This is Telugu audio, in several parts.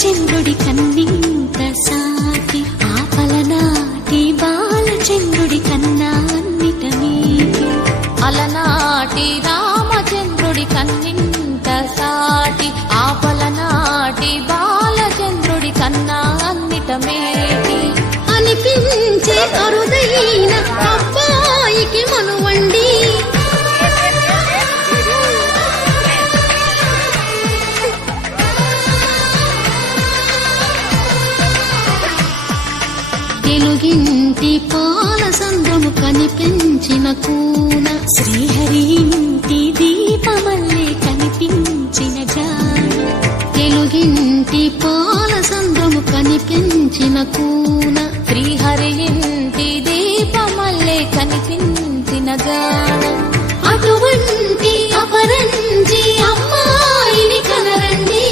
బాలచంద్రుడి కన్నింత సాటి ఆపలనాటి బాలచంద్రుడి కన్నా అన్నిట మీటి అలనాటి రామచంద్రుడి కన్నింత సాటి ఆపలనాటి బాలచంద్రుడి కన్నా అన్నిట మేటి అనిపించే అరుదైన అబ్బాయికి మనువండి తెలుగింటి పాలసంద్రము కనిపించిన కూన శ్రీహరి ఇంటి దీపమల్లే కనిపించిన జాడ తెలుగింటి పాలసంద్రము కనిపించిన కూన శ్రీహరి ఇంటి దీపమల్లే కనిపించిన జాడ అటువంటి అపరంజి అమ్మాయిని కనరండి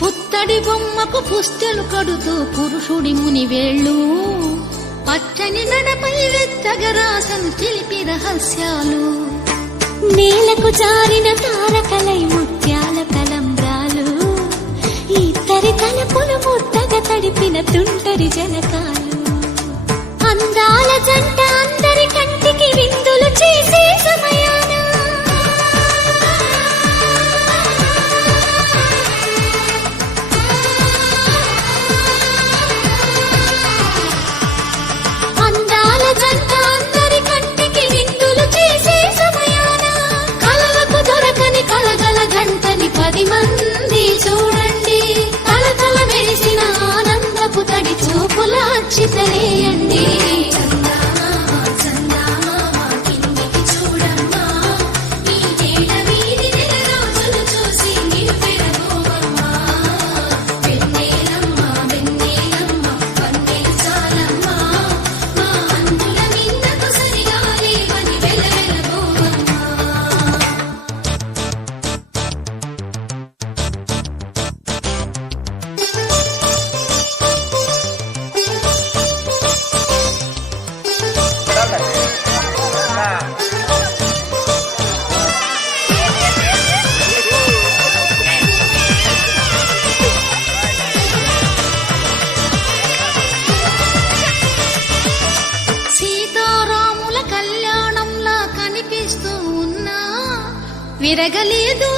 పుత్తడి బొమ్మకు పుస్తెలు కడుతూ పురుషుడి ముని వేళ్ళు పచ్చని నడపై వెచ్చగరాసలు చిలిపి రహస్యాలు నేలకు జారిన తారకలై ముత్యాల తలంబ్రాలు ఇద్దరి తలపులు ముద్దగా తడిపిన తుంటరి జనకాలు అందాల జంట అందరి కంటికి విందులు చేసే సమయాన పది మంది చూడండి తలతల మెరిసిన ఆనందపు తడి చూపుల అచ్చితలేయండి విరగలేదు